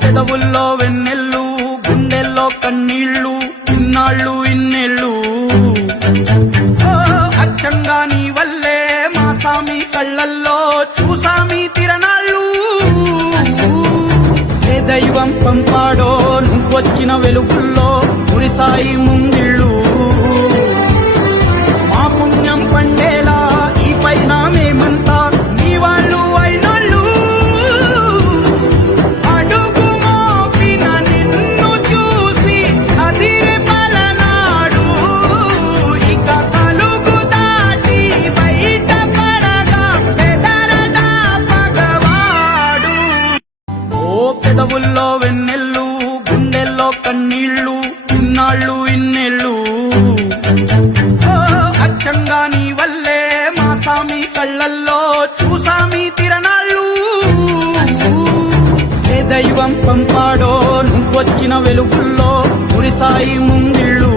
పెదవుల్లో వెన్నెల్లు గుండెల్లో కన్నీళ్లు ఇన్నాళ్ళు ఇన్నేళ్ళు అచ్చంగా నీ వల్లే మా సామి కళ్ళల్లో చూసామి తిరణాళ్ళు ఏ దైవం పంపాడో నువ్వొచ్చిన వెలుగుల్లో కురిసాయి ముంగిళ్ళు మా పుణ్యం పండేలా ఈ పైన మేమంతా నీ వాళ్ళు అయినాళ్ళు అడుగు మోపిన నిన్ను చూసి అదిరి పలనాడు ఇక కలుగు దాటి బయట పడగా పెదరడా పగవాడు పెదవుల్లో వెన్నెల్లు గుండెల్లో కన్నీళ్లు ఇన్నాళ్ళు ఇన్నేళ్ళు అచ్చంగా నీ వల్లే మా సామి కళ్ళల్లో చూసామి తిరణాళ్ళు ఏ దైవం పంపాడో నువ్వొచ్చిన వెలుగుల్లో కురిసాయి ముంగిళ్ళు